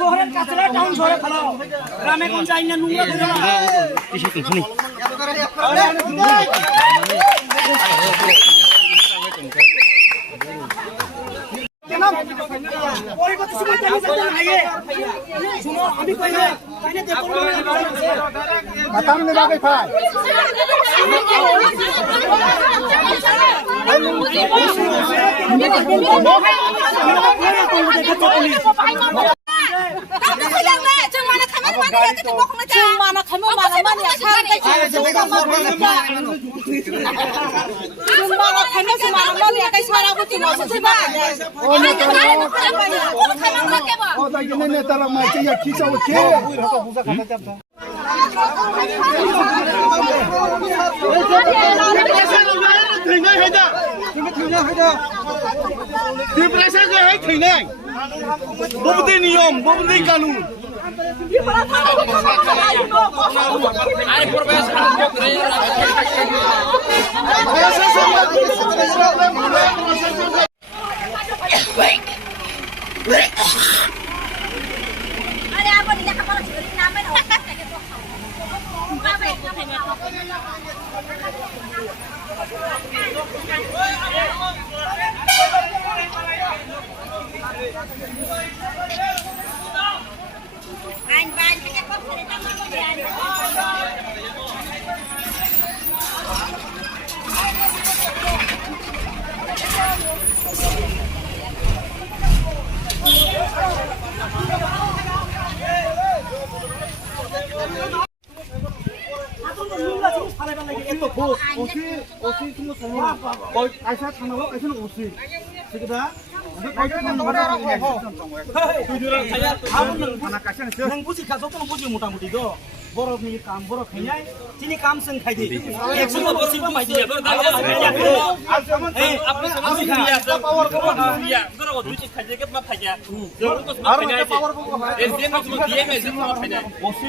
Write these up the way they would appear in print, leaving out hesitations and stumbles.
শহরের কাছরা টাউন শহরে খেলাও গ্রামে কোন যাই না নোংরা করে না কিছু কিছু নেই শুনো আমি কইলে তাইনে দেখো মাথা মনে লাগে ভাই নিয়ম ববদি কানুন মোটামুটি তো বরফনি কাম বরফ খাইনাই তিনি কাম जों খাইदे 100 বছর পাইदे এই আপনি আমি খাইया पावर को खाइया गरो दुई चीज खाइदे के मा खाइया जों को खाइनाय ए जेम को दिए में जों खाइनाय ओसी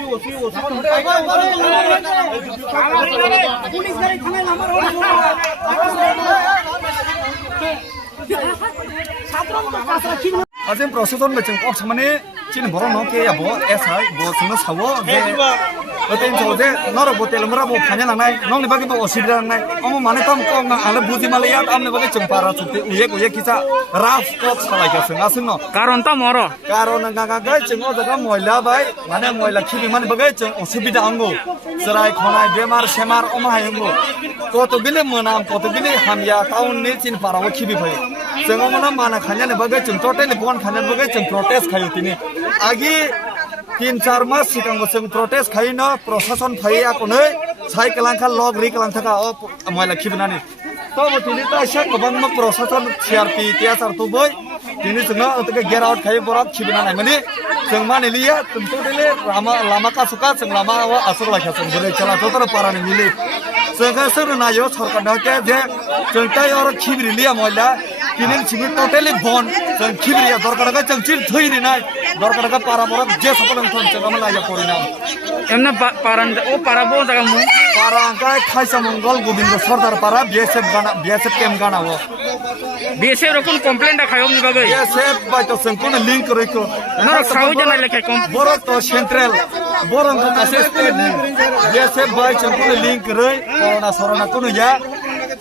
पुलिस गाड़ी थानाय नंबर साधारण कासरा किन अजय प्रशासन में जों कक्ष माने चिन बर न के अब एसआई बो जों सावो बे अतेन जोजे नर बोतेल मरा बो फाने लानाय नंनि बागे बो असुबिदा नाय अम माने तम को आले बुजि मालैया आमने बागे जों पारा सुते उये किसा राफ कट सालायगा जों आसिन न कारण त मर कारण गागा गय जों ओ जगा महिला बाय माने महिला खिबि माने बागे जों असुबिदा अंगो सराय खनाय बेमार सेमार अम हायंगो कत बिले मोनाम कत बिले हामिया टाउन नि चिन पाराव खिबि भय जों मना माना खाने बागे जों टोटली बन खाने बागे जों प्रोटेस्ट खायो तिनि आगे 3-4 मास सिगां जों प्रोटेस्ट खायो प्रशासन फैया कोनै साइकेलांखा लग रिकलांथाका महिला खिबनानि तो तिनि त एसे गोबां प्रशासन सीआरपी टीआरआर तो बै तिनि जों अतके गेट आउट खायो बराब खिबनानै माने जों मानिलिया टोटली लामा का सुका जों लामा आसर लाखा जों बोरै चला तोतर पारानि मिलि जों सोर नायो सरकारनाव के जे जों ताय और खिबरिलिया महिला तिनि सिबि टोटली बन जों खिबरिया दरकारगा जों चिल थैरिनाय दरकारगा पारा बराब जे सपलन थन जों लाया परिणाम एमना पारान ओ पारा बो जागा मु पारा का खाइसा मंगल गोविंद सरदार पारा बीएसएफ कैम्प गानावो बीएसएफ रकम कंप्लेंट खायो नि बागै बीएसएफ बाय तो जों कोन लिंक रैको नर खाउ जनाय लेखे कम बरो तो सेंट्रल बरं को कासे स्टेट बीएसएफ बाय जों कोन लिंक रै कोना सरना कोन या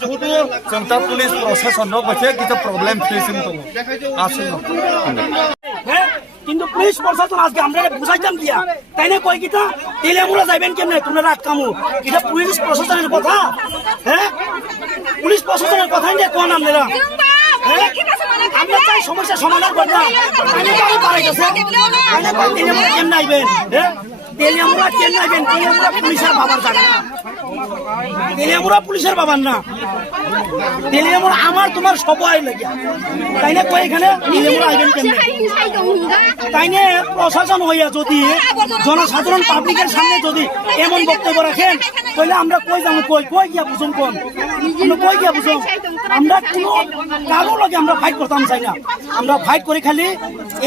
जुदि जों ता पुलिस प्रशासन न बचे किछ प्रॉब्लम फेसिंग दङ आसिन কিন্তু পুলিশ প্রশাসন আজকে আমরা বুঝাইতাম গিয়া তাইনে কই কিতা তেলেমুরা যাইবেন কেমনে তোমরা রাত কামু এটা পুলিশ প্রশাসনের কথা হ্যাঁ পুলিশ প্রশাসনের কথাই নিয়ে কোন আপনারা আমরা চাই সমস্যা সমাধান করতাম তাইনে কই পারে গেছে তাইনে কই তেলেমুরা কেমনে আইবেন হ্যাঁ তেলেমুরা কেমনে আইবেন তেলেমুরা পুলিশের বাবার জায়গা না তেলেমুরা পুলিশের বাবার না তেলেমুরা আমার তোমার সবাই লাগিয়া তাইনে কই এখানে তেলেমুরা আইবেন কেমনে তাইনে প্রশাসন হইয়া যদি জনসাধারণ পাবলিকের সামনে যদি এমন বক্তব্য রাখেন তাহলে আমরা কই যাবো কই গিয়া বুঝুন কোন কই গিয়া বুঝুন আমরা কোনো কারো লগে আমরা ফাইট করতাম চাই না, আমরা ফাইট করে খালি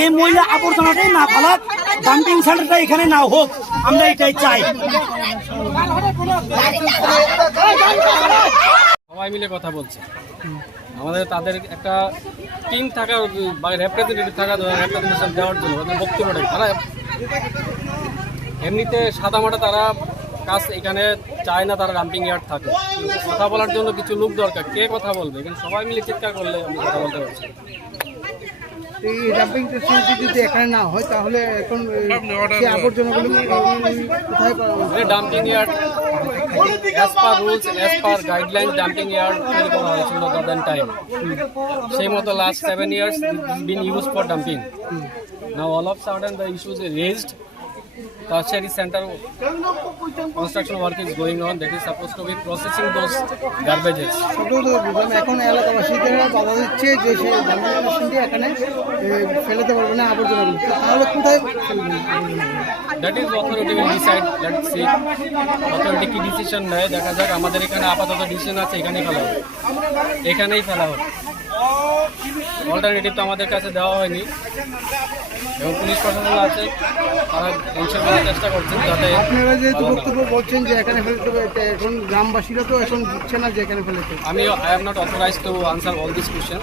এই ময়লা আবর্জনাটাই না ফালাক, ডাম্পিং সেন্টারটা এখানে না হোক, আমরা এটাই চাই। সবাই মিলে কথা বলছে, আমাদের তাদের একটা টিম থাকা বা রেপ্রেজেন্টেটিভ থাকা রেপ্রেজেন্টেশন দেওয়ার জন্য তাদের বক্তব্যটা তারা এমনিতে সাদামাটা তারা কাজ এখানে চায় না, তারা ডাম্পিং ইয়ার্ড থাকে, কিন্তু কথা বলার জন্য কিছু লোক দরকার, কে কথা বলবে? এখানে সবাই মিলে চিৎকার করলে আমি কথা বলতে পারছি। এই ডাম্পিং ফেসিলিটি যদি এখানে না হয় তাহলে এখন সেই আবর্জনাগুলো কোথায় করা হবে? Dumping yard as per rules, as per guideline dumping yard তৈরি করা হয়েছিল দ্যান টাইম। সেই মতো last 7 years bin use for dumping. Now all of sudden the issues raised, tertiary center construction work is going on, that is supposed to be processing those garbages. সবটাই তো বুঝলাম, এখন এলাকাবাসীদের বাধা দিচ্ছে যে সেই ডাম্পিং মেশিনটি এখানে ফেলাতে পারবে না আবর্জনাগুলো, তাহলে কোথায় ফেলবে? That is authority will decide, let's see authority কি ডিসিশন নেয় দেখা যাক। আমাদের এখানে আপাতত ডিসিশন আছে এখানেই ফেলা হবে, এখানেই ফেলা হবে, অল্টারনেটিভ তো আমাদের কাছে দেওয়া হয়নি। এবং পুলিশ প্রশাসন আছে, তারা এনশিওর করার চেষ্টা করছেন যাতে আপনারা যেহেতু বক্তব্য বলছেন যে এখানে ফেলতে হবে, এখন গ্রামবাসীরা তো এখন দিচ্ছে না যে এখানে ফেলতে। আমি I am not authorize to answer all this question,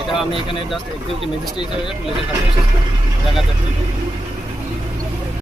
এটা আমি এখানে জাস্ট এক্সিকিউটিভ ম্যাজিস্ট্রেট হিসেবে পুলিশের কাছে দেখাতে